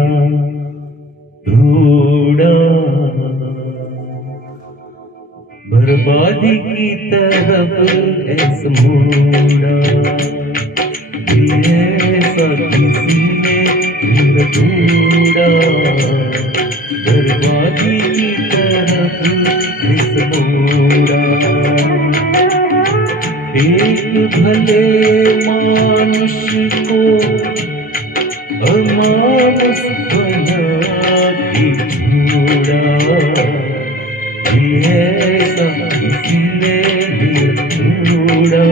मेरा ढूंढा, बर्बादी की तरफ ऐसा मोड़ा, ऐसा किसी ने मेरा ढूंढा, बर्बादी की तरफ ऐसा मोड़ा। एक भले मानुष को अमानुष बना के छोड़ा, ऐसा किसी ने मेरा छोड़ा,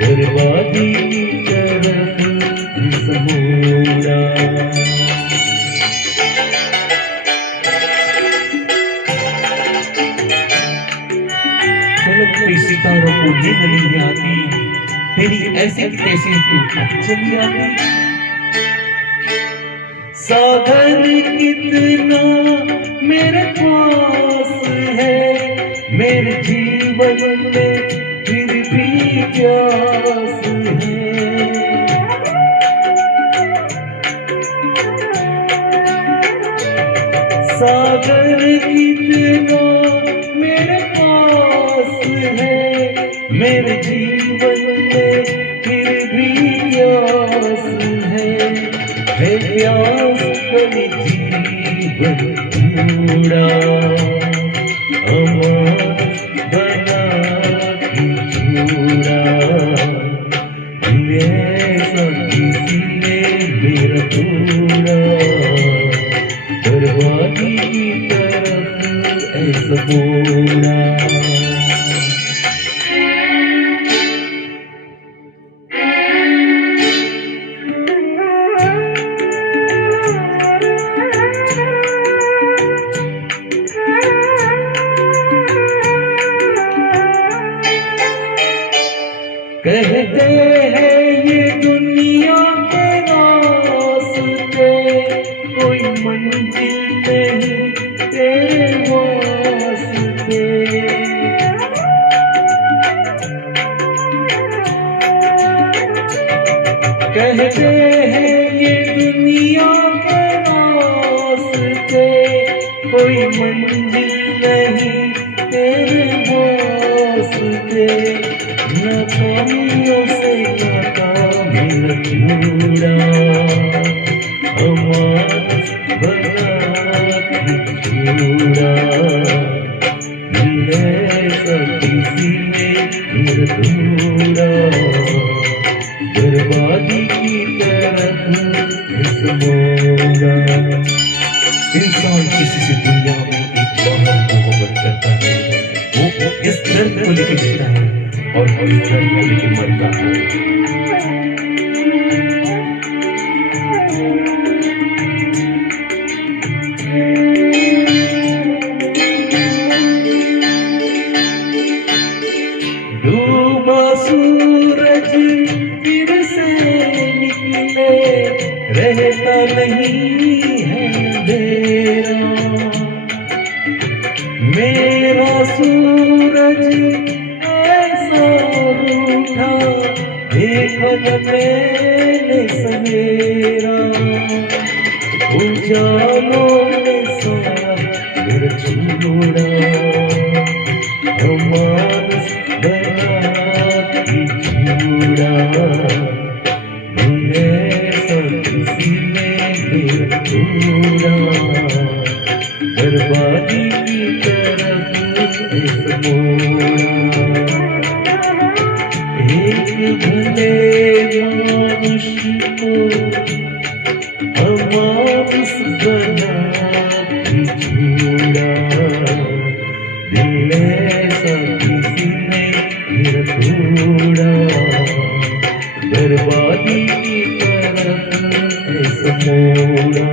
बर्बादी की तरफ ऐसा मोड़ा। सितारों को ये नहीं आती, तेरी ऐसे कैसे तू चली आती। सागर कितना मेरे पास है, मेरे जीवन में फिर भी प्यास है। सागर कितना मेरे पास है, मेरे जीवन में फिर भी प्यास है प्यास कभी जीवन पूरा, अमर बना के छोड़ा, ऐसा किसी ने मेरा तोड़ा, बर्बादी की तरफ ऐसा मोड़ा। कहते हैं ये दुनिया के रास्ते, कोई मंजिल नहीं तेरे वास्ते। कहते हैं ये दुनिया के रास्ते, कोई मंजिल नहीं तेरे वास्ते। नाकामियों से नाकाम मेरा जोड़ा, अमानुष बना के छोड़ा, ऐसा किसी ने मेरा तोड़ा, बर्बादी की तरफ ऐसा मोड़ा। इंसान किसी से दुनिया में एक बार मोहब्बत करता है, वो इस दर्द को लेकर जीता है और इस दर्द को लेकर मरता है। डूबा सूरज फिर से निकले, रहता नहीं है अंधेरा, मेरा सूरज ऐसा रूठा, देखा न मैंने सवेरा, उजालों ने सारा मेरा छोड़ा, अमानुष बना के छोड़ा, ऐसा किसी ने मेरा छोड़ा, बर्बादी की तरफ ऐसा मोड़ा। एक भले मानुष को अमानुष बना के छोड़ा, ऐसा किसी ने मेरा तोड़ा, बर्बादी की तरफ ऐसा मोड़ा।